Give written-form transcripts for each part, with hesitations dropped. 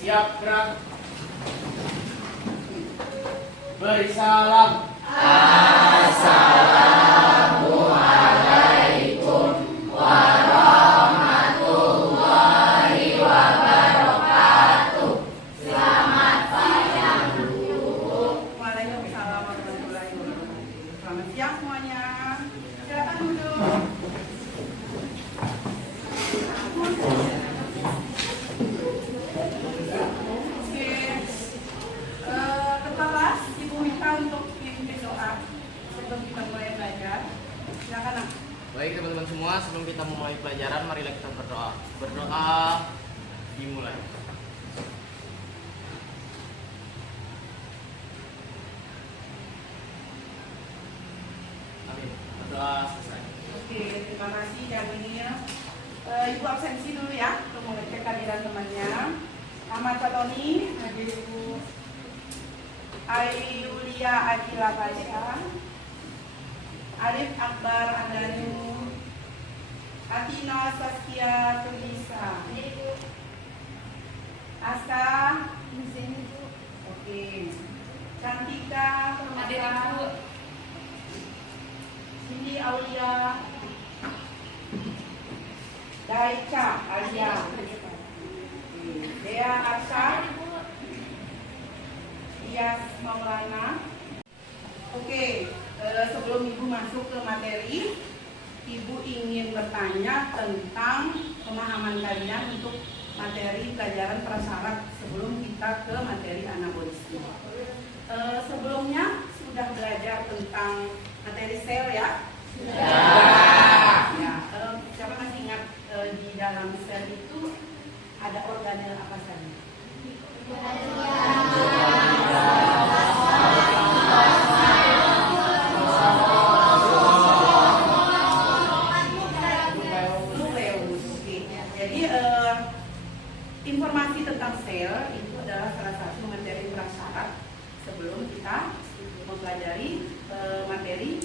Siap gerak. Beri salam. Assalamualaikum warahmatullahi wabarakatuh. Selamat siang Bu. Waalaikumsalam warahmatullahi wabarakatuh. Selamat siang semuanya. Silakan duduk. Kepala Ibu minta untuk pimpin doa sebelum kita mulai belajar. Silakan Nak. Baik teman-teman semua, sebelum kita memulai pelajaran, marilah kita berdoa. Berdoa dimulai. Amin. Berdoa selesai. Oke, terima kasih Jamil. Ibu absensi dulu ya untuk mengecek kehadiran temannya. Ahmad Fatoni, hadir Ibu. Ayulia Akila Pasha, Arif Akbar Adanu, Atina Saskia Tulisa, Aska, oke, Cantika Permata, Cindy Aulia, Daica Alia, Dea Arsa, Yas Maulana. Oke, sebelum Ibu masuk ke materi, Ibu ingin bertanya tentang pemahaman kalian untuk materi pelajaran prasyarat sebelum kita ke materi anabolisme. Sebelumnya sudah belajar tentang materi sel ya? Sudah. Ya, siapa masih ingat di dalam sel itu ada organel apa saja? Informasi tentang sel itu adalah salah satu materi prasyarat sebelum kita mempelajari materi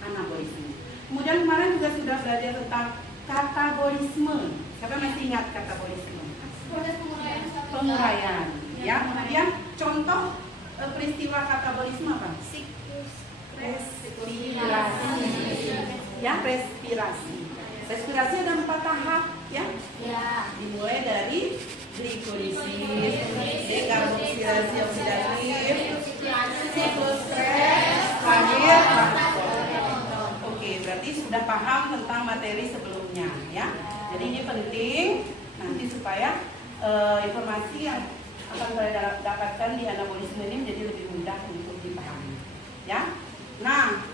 anabolisme. Kemudian kemarin juga sudah belajar tentang katabolisme. Siapa masih ingat katabolisme? Penguraian. Ya, kemudian contoh peristiwa katabolisme apa? Respirasi. Ya, respirasi. Respirasi ada 4 tahap ya. Dimulai dari glikolisis, dekarboksilasi oksidatif, siklus stres, akhir transport. Oke, berarti sudah paham tentang materi sebelumnya ya. Jadi ini penting nanti supaya informasi yang akan saya dapatkan di anabolisme ini menjadi lebih mudah untuk dipahami ya. Nah,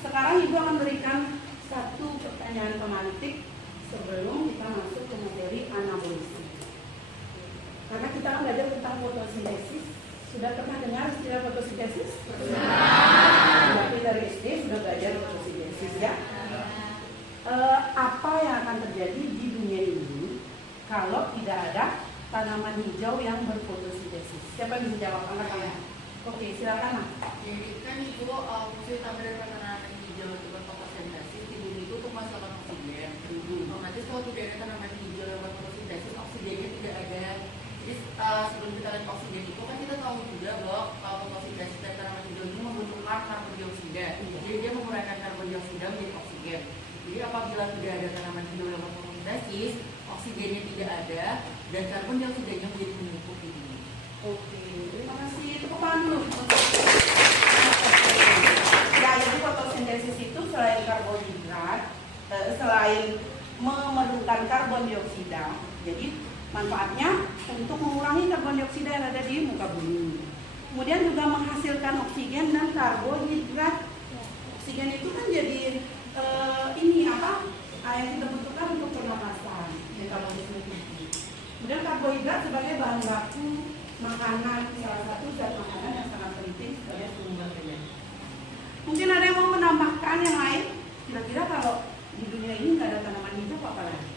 sekarang Ibu akan berikan satu pertanyaan pemantik sebelum kita masuk ke materi anabolisme. Karena kita akan belajar tentang fotosintesis. Sudah pernah dengar istilah fotosintesis? Berarti dari SD sudah belajar fotosintesis ya. Apa yang akan terjadi di dunia ini kalau tidak ada tanaman hijau yang berfotosintesis? Siapa yang bisa jawab? Angkat tangan. Oke, silakan Nak. Jadi kan Ibu fungsi utama dari tanaman hijau itu berfotosintesis di bumi itu untuk menghasilkan oksigen. Nanti kalau tidak ada tanaman hijau yang berfotosintesis, oksigennya tidak ada. Jadi sebelum kita lihat oksigen itu kan kita tahu juga bahwa fotosintesis dari tanaman hijau ini membutuhkan karbon dioksida. Jadi dia mengurangkan karbon dioksida menjadi oksigen. Jadi apabila tidak ada tanaman hijau yang berfotosintesis, oksigennya tidak ada dan karbon dioksidanya menjadi menumpuk di bumi. Oke, terima kasih. Tepuk tangan dulu. Ya, jadi fotosintesis itu selain karbohidrat, selain memerlukan karbon dioksida, jadi manfaatnya untuk mengurangi karbon dioksida yang ada di muka bumi. Kemudian juga menghasilkan oksigen dan karbohidrat. Oksigen itu kan jadi yang kita butuhkan untuk pernapasan, metabolisme tubuh. Kemudian karbohidrat sebagai bahan baku makanan, salah satu zat makanan yang sangat penting sebagai sumber energi. Mungkin ada yang mau menambahkan yang lain? Kira-kira kalau di dunia ini nggak ada tanaman hidup apa lagi?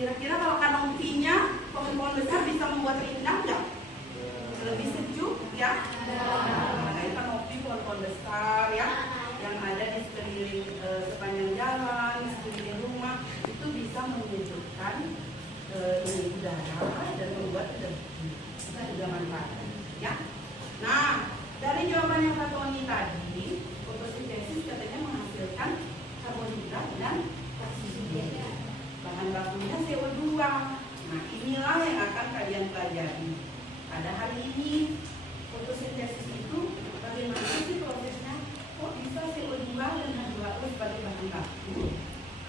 Kira-kira kalau kanopinya pohon-pohon besar bisa membuat rindang nggak? Lebih sejuk ya? Nah, kanopi pohon-pohon besar ya yang ada di sekeliling sepanjang jalan, di sekeliling rumah itu bisa menyejukkan ini udara dan membuat energi. Kita juga manfaatkan, ya. Nah, dari jawaban yang Kak Tony tadi, fotosintesis katanya menghasilkan karbohidrat dan oksigen. Bahan bakunya CO2. Nah, inilah yang akan kalian pelajari. Pada hari ini, fotosintesis itu bagaimana sih prosesnya? Kok bisa CO2 dan H2O sebagai bahan baku?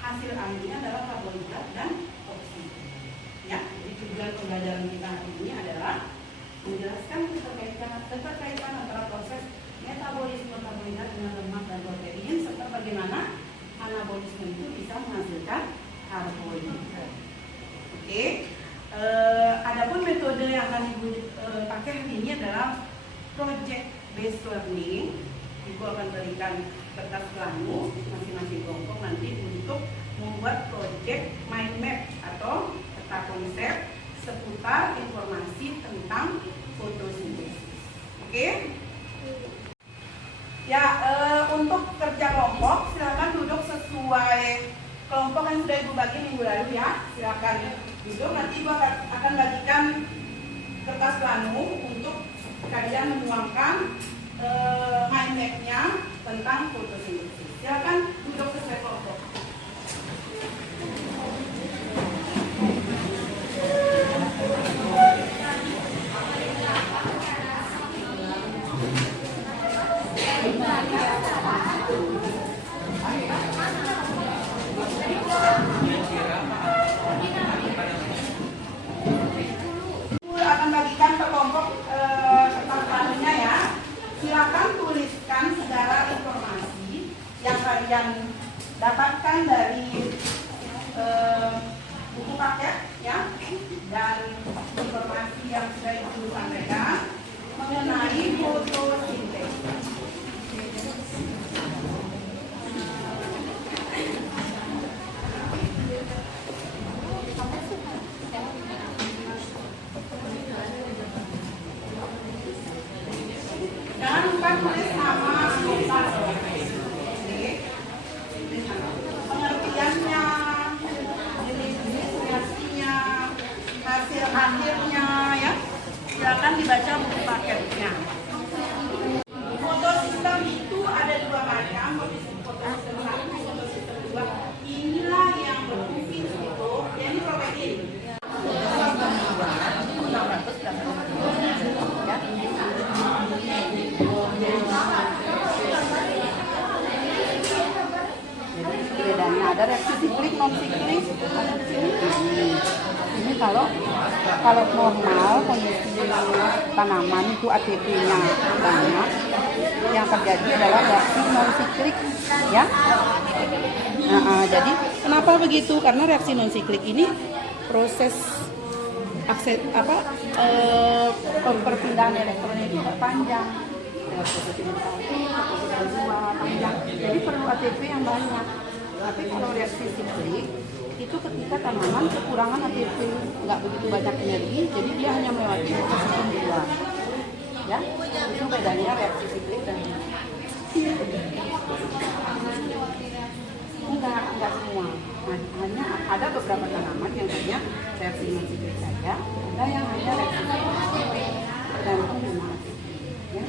Hasil akhirnya adalah karbohidrat dan oksigen. Ya, jadi tujuan pembelajaran kita hari ini adalah menjelaskan keterkaitan antara proses metabolisme karbohidrat dengan lemak dan protein serta bagaimana anabolisme itu bisa menghasilkan karbohidrat. Oke. Adapun metode yang akan Ibu pakai hari ini adalah project based learning. Ibu akan berikan kertas blank masing-masing kelompok nanti untuk membuat project mind map atau peta konsep seputar informasi tentang fotosintesis. Oke? Ya, untuk kerja kelompok silakan duduk sesuai kelompok yang sudah Ibu bagi minggu lalu ya. Silakan duduk, nanti Ibu akan bagikan kertas planu untuk kalian menuangkan mind map-nya tentang fotosintesis. Silakan duduk sesuai kelompok. Akan bagikan ke kelompok kertas planunya ya. Silakan tuliskan segala informasi yang kalian dapatkan dari buku paket ya, dan informasi yang sudah Ibu sampaikan mengenai fotosintesis. Jangan lupa tulis nama anggota. Pengertiannya, jenis reaksinya, hasil akhirnya ya. Silakan dibaca buku paketnya. Fotosistem itu ada dua macam, fotosistem 1, fotosistem 2. Inilah yang berfungsi untuk jadi protein. Bedanya ada reaksi siklik, non siklik, ada di sini. Ini kalau normal kondisi tanaman itu ATP-nya banyak, yang terjadi adalah reaksi non siklik, ya. Jadi kenapa begitu? Karena reaksi non siklik ini proses perpindahan elektronnya itu panjang. Positif 1, positif 2, panjang. Jadi perlu ATP yang banyak. Tapi kalau reaksi siklik itu ketika tanaman kekurangan ATP, nggak begitu banyak energi, jadi dia hanya melewati fotosistem 2. Ya, itu bedanya reaksi siklik dan enggak semua. Hanya ada beberapa tanaman yang hanya reaksi non siklik saja, ada yang hanya reaksi siklik. Tergantung dengan ATP. Ya.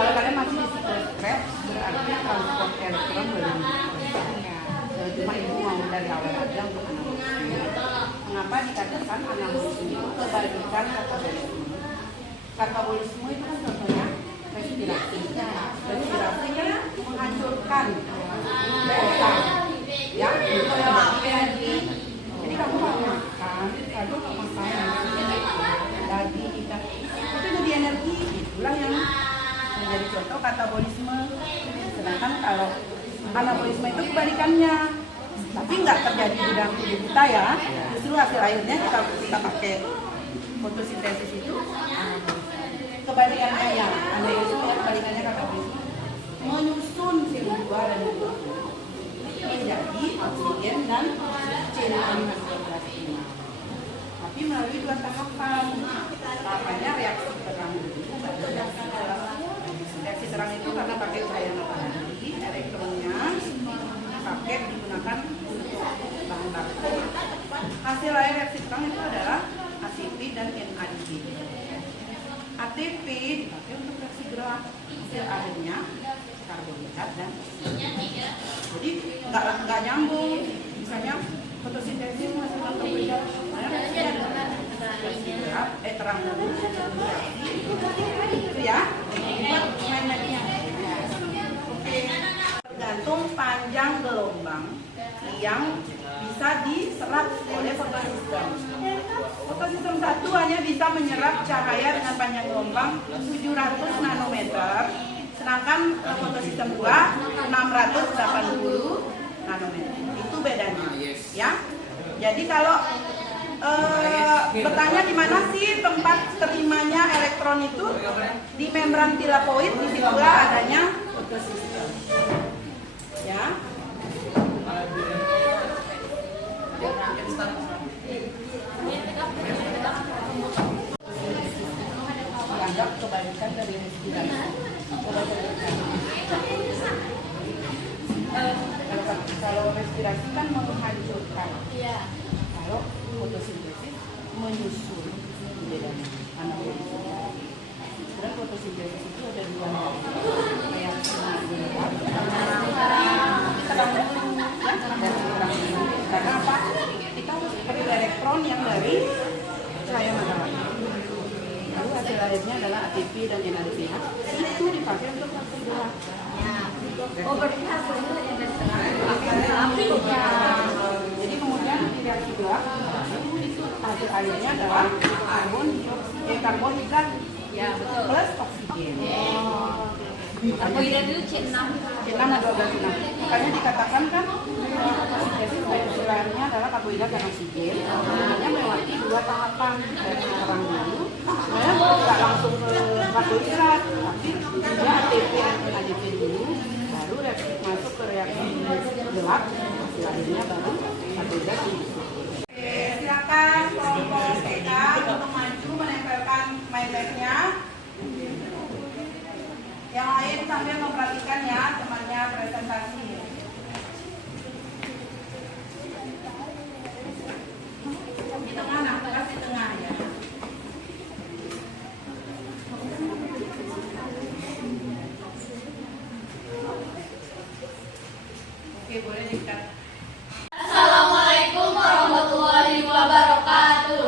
Kalau kalian masih di siklus Krebs, berarti transport elektron belum. Cuma Ibu mau dari awal aja untuk analisis. Mengapa dikatakan analisis itu kebalikan katabolisme? Katabolisme itu kan contohnya respirasi. Respirasi kan menghancurkan delta. Ya, itu yang energi. Jadi kamu kalau makan, lalu kamu makan daging, ikan, itu jadi energi. Itulah yang menjadi contoh katabolisme. Sedangkan kalau anabolisme itu kebalikannya, tapi nggak terjadi di dalam tubuh kita ya. Justru hasil akhirnya kita pakai fotosintesis itu kebalikannya ya. Anabolisme kebalikannya katabolisme, menyusun CO2 dan menjadi oksigen dan C6H12. Tapi melalui dua tahapan. Tahapannya reaksi terang dulu, reaksi terang itu karena pakai cahaya matahari, elektronnya nggak nyambung. Misalnya fotosintesis menghasilkan karbohidrat, terang dulu, itu ya. Tergantung panjang gelombang yang bisa diserap oleh fotosistem. Fotosistem 1 hanya bisa menyerap cahaya dengan panjang gelombang 700 nanometer, sedangkan fotosistem 2 680 nanometer. Itu bedanya, ya. Jadi kalau bertanya di mana sih tempat terimanya elektron itu, di membran tilakoid, disitulah adanya fotosistem, ya. Dianggap kebalikan dari respirasi. Kalau respirasi kan menghancurkan, kalau fotosintesis menyusun. Bedanya analoginya. Dan fotosintesis itu ada dua reaksi karena apa? Kita harus beri elektron yang dari cahaya matahari. Lalu hasil akhirnya adalah ATP dan NADPH. Itu dipakai untuk vaksin dua. Oh, berarti hasilnya yang dari api. Jadi kemudian di reaksi dua itu hasil akhirnya adalah karbohidrat plus oksigen. karbohidrat itu C6. C6 atau C6. Makanya dikatakan kan fotosintesis istilahnya adalah karbohidrat dan oksigen. Hanya melewati dua tahapan dari terang dulu. Sebenarnya nggak langsung ke karbohidrat, tapi dia ATP dan NADP dulu, baru masuk ke reaksi gelap. Akhirnya baru karbohidrat dimasukkan. Silakan kelompok TK untuk maju menempelkan mindbag-nya. Yang lain sambil memperhatikan ya temannya presentasi. Di tengah, nah, di tengah ya. Oke, boleh dikat. Assalamualaikum warahmatullahi wabarakatuh.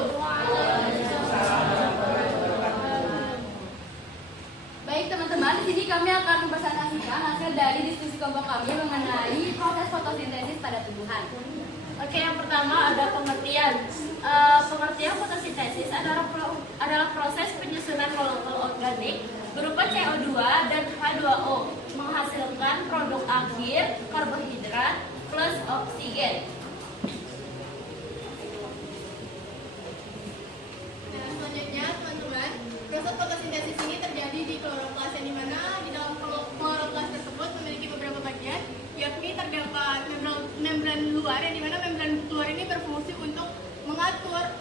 Baik teman-teman, di sini kami akan mempresentasikan hasil dari diskusi kelompok kami mengenai proses fotosintesis pada tumbuhan. Oke, yang pertama ada pengertian. Pengertian fotosintesis adalah proses penyusunan molekul organik berupa CO2 dan H2O menghasilkan produk akhir karbohidrat plus oksigen. Nah, selanjutnya teman-teman, proses fotosintesis ini terjadi di kloroplas yang dimana di dalam kloroplas tersebut memiliki beberapa bagian, yakni terdapat membran luar yang dimana membran luar ini berfungsi untuk mengatur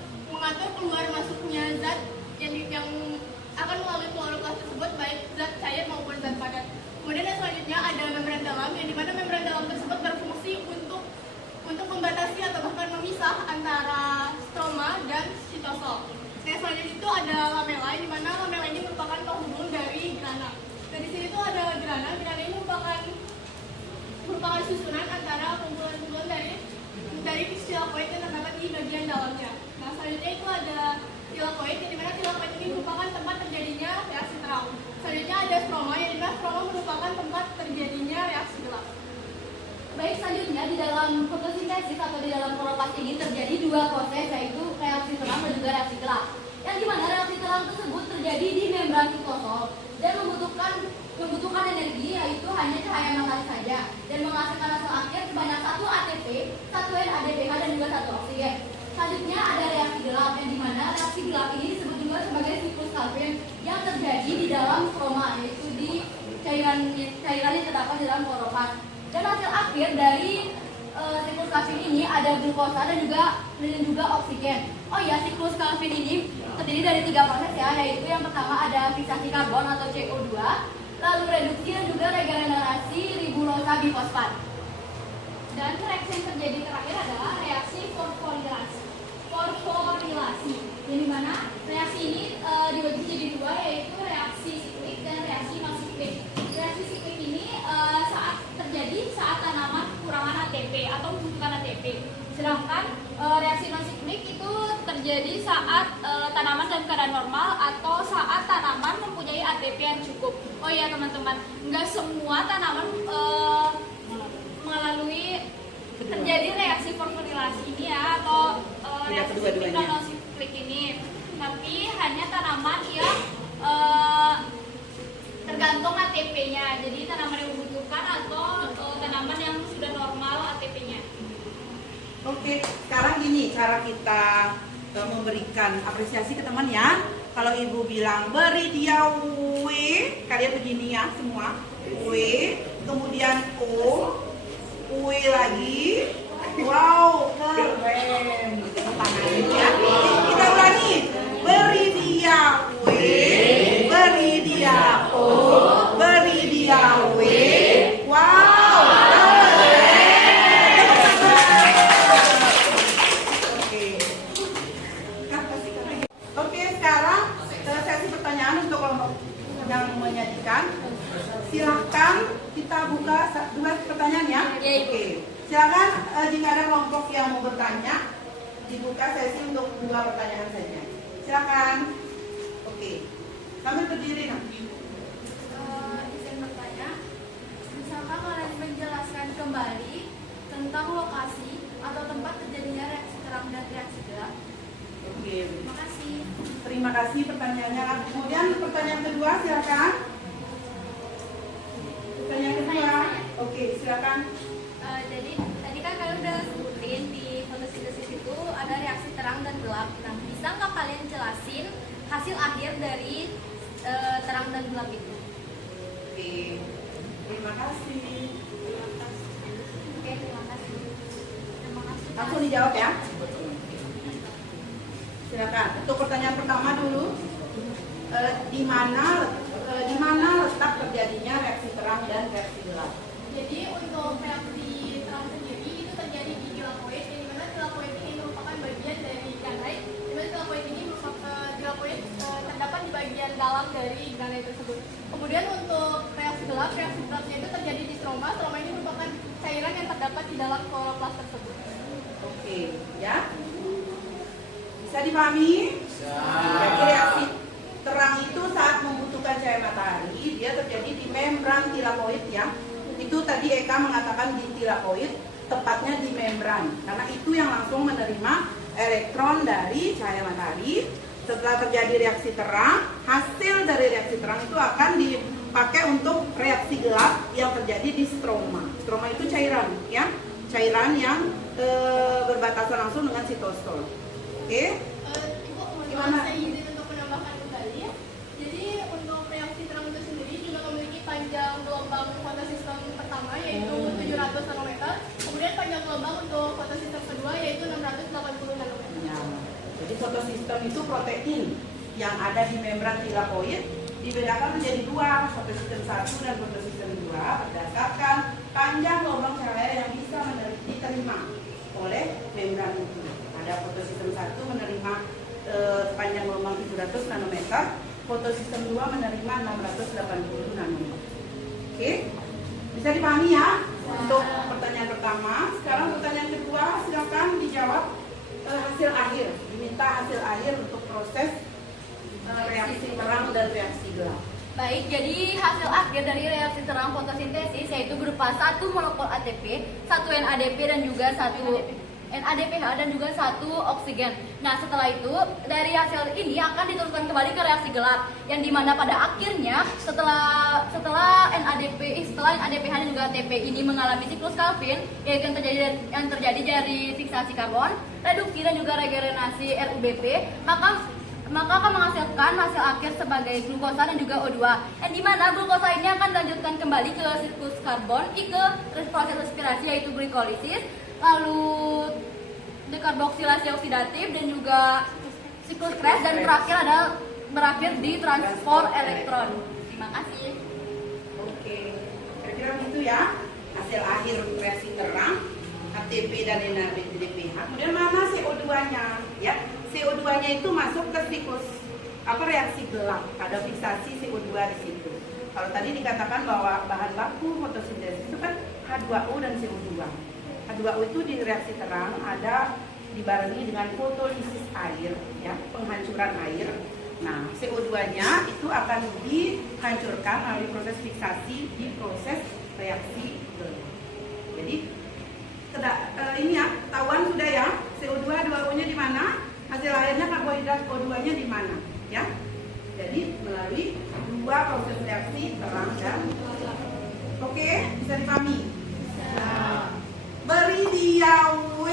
keluar masuknya zat yang akan melalui kloroplas tersebut, baik zat cair maupun zat padat. Kemudian yang selanjutnya ada membran dalam yang dimana membran dalam tersebut berfungsi untuk membatasi atau bahkan memisah antara stroma dan sitosol. Nah, selanjutnya itu ada lamela, di mana lamela ini merupakan penghubung dari grana. Nah, di sini tuh ada grana ini merupakan susunan antara kumpulan-kumpulan dari tilakoid yang terdapat di bagian dalamnya. Nah, selanjutnya itu ada tilakoid, yang dimana tilakoid ini merupakan tempat terjadinya reaksi terang. Selanjutnya ada stroma, yang dimana stroma merupakan tempat terjadinya reaksi gelap. Baik, selanjutnya di dalam fotosintesis atau di dalam kloroplas ini terjadi dua proses, yaitu reaksi terang dan juga reaksi gelap. Yang dimana reaksi terang tersebut terjadi di membran sitosol dan membutuhkan energi, yaitu hanya cahaya matahari saja, dan menghasilkan hasil akhir sebanyak 1 ATP, 1 NADPH dan juga 1 oksigen. Selanjutnya ada reaksi gelap, yang dimana reaksi gelap ini disebut juga sebagai siklus Calvin yang terjadi di dalam stroma, yaitu di cairan yang terdapat di dalam kloroplas. Dan hasil akhir dari siklus Calvin ini ada glukosa dan juga oksigen. Oh ya, siklus Calvin ini terdiri dari 3 proses ya, yaitu yang pertama ada fiksasi karbon atau CO2, lalu reduksi dan juga regenerasi ribulosa bifosfat. Dan reaksi yang terjadi terakhir adalah reaksi fosforilasi, yang dimana reaksi ini dibagi jadi dua, yaitu reaksi siklik dan reaksi non siklik. Reaksi siklik ini saat terjadi saat tanaman kekurangan ATP Sedangkan reaksi non siklik itu terjadi saat tanaman dalam keadaan normal atau saat tanaman mempunyai ATP yang cukup. Oh iya teman-teman, nggak semua tanaman melalui terjadi reaksi fosforilasi ini ya, atau reaksi siklik non siklik ini, tapi hanya tanaman yang tergantung ATP-nya. Jadi tanaman yang membutuhkan atau tanaman yang sudah normal ATP-nya. Oke, sekarang gini cara kita memberikan apresiasi ke teman ya. Kalau ibu bilang beri dia W, kalian begini ya semua. W, kemudian O, W lagi. Wow, keren. Tangannya ya. Kita ulangi. Beri dia W, beri dia O, beri dia W. Wow, Oke, sekarang sesi pertanyaan untuk kelompok yang menyajikan. Silahkan kita buka dua pertanyaan ya. Oke, silakan jika ada kelompok yang mau bertanya, dibuka sesi untuk dua pertanyaan saja. Silakan. Oke, sambil berdiri nanti. Izin bertanya, misalkan kalian menjelaskan kembali tentang lokasi atau tempat terjadinya reaksi terang dan reaksi gelap. Oke, Terima kasih. terima kasih pertanyaannya. Kemudian pertanyaan kedua, silakan. Pertanyaan kedua. Oke, silakan. Jadi tadi kan kalian udah sebutin di fotosintesis itu ada reaksi terang dan gelap. Nah, bisa nggak kalian jelasin hasil akhir dari terang dan gelap itu? Oke, terima kasih. Oke, terima kasih. Terima kasih. Langsung dijawab ya. Silakan. Untuk pertanyaan pertama dulu, di mana letak terjadinya reaksi terang dan reaksi gelap? Jadi untuk reaksi terang sendiri itu terjadi di tilakoid, yang dimana tilakoid ini merupakan bagian dari granite. Dimana tilakoid ini merupakan tilakoid terdapat di bagian dalam dari granite tersebut. Kemudian untuk reaksi gelapnya itu terjadi di stroma. Stroma ini merupakan cairan yang terdapat di dalam kloroplas tersebut. Oke, ya. Bisa dipahami? Jadi reaksi terang itu saat membutuhkan cahaya matahari, dia terjadi di membran tilakoid ya. Itu tadi Eka mengatakan di tilakoid, tepatnya di membran. Karena itu yang langsung menerima elektron dari cahaya matahari. Setelah terjadi reaksi terang, hasil dari reaksi terang itu akan dipakai untuk reaksi gelap yang terjadi di stroma. Stroma itu cairan ya, cairan yang berbatasan langsung dengan sitosol. Oke? Ibu, Gimana? saya izin untuk menambahkan kembali ya. Jadi untuk reaksi terang itu sendiri juga memiliki panjang gelombang fotosistem pertama yaitu 700 nanometer. Kemudian panjang gelombang untuk fotosistem kedua yaitu 680 nanometer. Ya. Jadi fotosistem itu protein yang ada di membran tilakoid dibedakan menjadi dua, fotosistem 1 dan fotosistem 2 berdasarkan panjang gelombang cahaya yang bisa diterima oleh membran itu. Ada fotosistem 1 menerima panjang gelombang 700 nanometer, fotosistem 2 menerima 680 nanometer. Oke? Bisa dipahami ya untuk pertanyaan pertama. Sekarang pertanyaan kedua, silakan dijawab hasil akhir. Diminta hasil akhir untuk proses reaksi terang dan reaksi gelap. Baik, jadi hasil akhir dari reaksi terang fotosintesis yaitu berupa 1 molekul ATP, 1 NADP dan juga 1 NADPH dan juga 1 oksigen. Nah, setelah itu dari hasil ini akan diturunkan kembali ke reaksi gelap, yang dimana pada akhirnya setelah NADPH dan juga ATP ini mengalami siklus Calvin, yaitu yang terjadi dari fiksasi karbon, reduksi dan juga regenerasi RUBP, maka akan menghasilkan hasil akhir sebagai glukosa dan juga O2, yang dimana glukosa ini akan dilanjutkan kembali ke siklus karbon ke proses respirasi yaitu glikolisis, lalu dekarboksilasi oksidatif dan juga siklus Krebs, dan terakhir adalah berakhir di transport elektron. Terima kasih. Oke, kira-kira begitu ya hasil akhir reaksi terang ATP dan NADPH. Kemudian mana CO2-nya? Ya, CO2-nya itu masuk ke siklus reaksi gelap. Ada fiksasi CO2 di situ. Kalau tadi dikatakan bahwa bahan baku fotosintesis itu kan H2O dan CO2. H2 2O itu di reaksi terang ada dibarengi dengan fotolisis air, ya, penghancuran air. Nah, CO2-nya itu akan dihancurkan melalui proses fiksasi di proses reaksi gelap. Jadi ini ya, tahuan sudah ya, CO2 2O-nya di mana, hasil akhirnya karbohidrat O2-nya di mana, ya. Jadi melalui dua proses reaksi terang dan gelap. Oke, bisa dipahami? Beri dia W,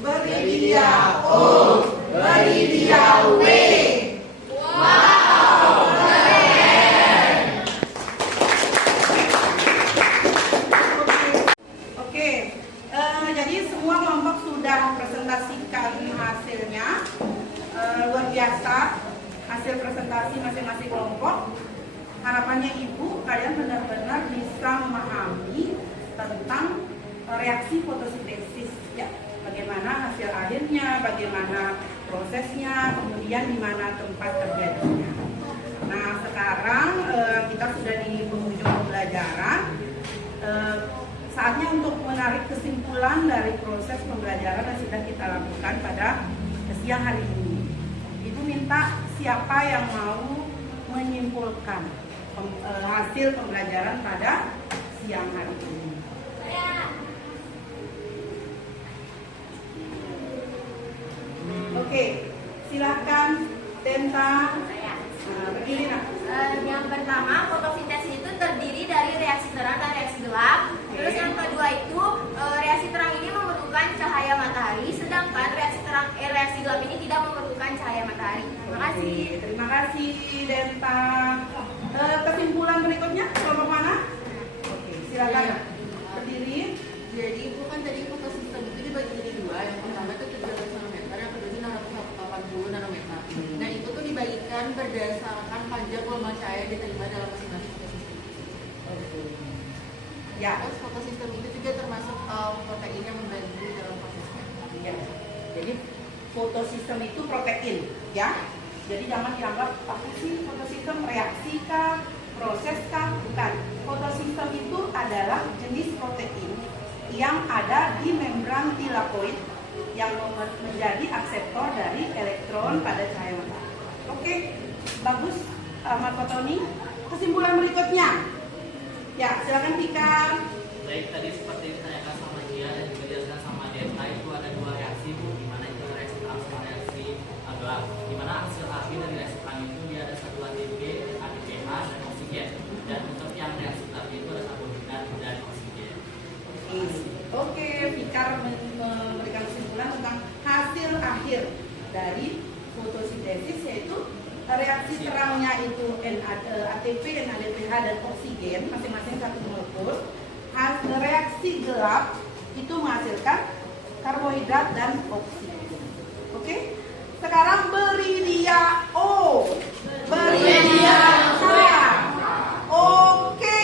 beri dia O, beri dia W. Jadi semua kelompok sudah presentasikan hasilnya. Luar biasa hasil presentasi masing-masing kelompok. Harapannya Ibu, kalian benar-benar bisa memahami tentang reaksi fotosintesis, ya. Bagaimana hasil akhirnya, bagaimana prosesnya, kemudian di mana tempat terjadinya. Nah, sekarang kita sudah di penghujung pembelajaran. Saatnya untuk menarik kesimpulan dari proses pembelajaran yang sudah kita lakukan pada siang hari ini. Ibu minta siapa yang mau menyimpulkan hasil pembelajaran pada siang hari ini. Oke, silakan Tenta. Berdiri nak. Yang pertama, fotosintesis itu terdiri dari reaksi terang dan reaksi gelap. Terus yang kedua itu reaksi terang ini memerlukan cahaya matahari, sedangkan reaksi gelap ini tidak memerlukan cahaya matahari. Terima kasih. Oke, terima kasih Denta. Kesimpulan berikutnya kelompok mana? Oke, silakan nak. Berdiri. Jadi Ibu kan tadi fotosistem itu dibagi jadi dua. Yang pertama itu 700 nanometer, yang kedua itu 680 nanometer. Nah itu tuh dibagikan berdasarkan panjang gelombang cahaya yang diterima dalam masing-masing fotosistem. Ya. Terus fotosistem itu juga termasuk protein yang membantu dalam prosesnya. Ya. Jadi fotosistem itu protein, ya. Jadi jangan dianggap apa sih fotosistem, reaksi kah, proses kah? Bukan. Fotosistem itu adalah jenis protein yang ada di membran tilakoid yang menjadi akseptor dari elektron pada cahaya matahari. Oke, bagus, Ahmad Fatoni. Kesimpulan berikutnya, ya silakan Tika. Baik, tadi seperti ditanyakan sama dia dan juga dijelaskan sama Denta, itu ada dua reaksi Bu, di mana itu reaksi terang sama reaksi gelap. Di mana hasil akhir dari reaksi terang itu dia ada satu ATP, ADPH dan oksigen. Dan untuk yang reaksi gelap itu ada karbohidrat dan oksigen. Oke, Fikar memberikan kesimpulan tentang hasil akhir dari fotosintesis, yaitu reaksi terangnya itu ATP, NADPH dan oksigen masing-masing satu molekul. Reaksi gelap itu menghasilkan karbohidrat dan oksigen. Oke, sekarang beri dia O, beri dia K. Oke.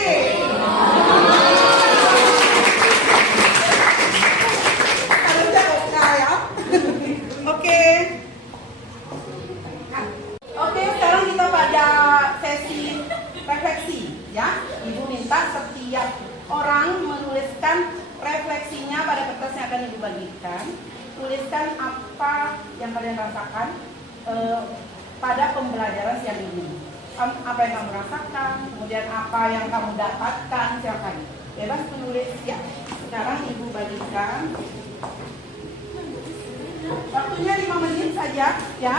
Oke, sekarang kita pada sesi refleksi, ya. Ibu minta setiap orang menuliskan refleksinya pada kertas yang akan Ibu bagikan. Tuliskan apa yang kalian rasakan pada pembelajaran siang ini. Apa yang kamu rasakan, kemudian apa yang kamu dapatkan, silakan. Bebas menulis, ya. Sekarang Ibu bagikan. Waktunya 5 menit saja, ya.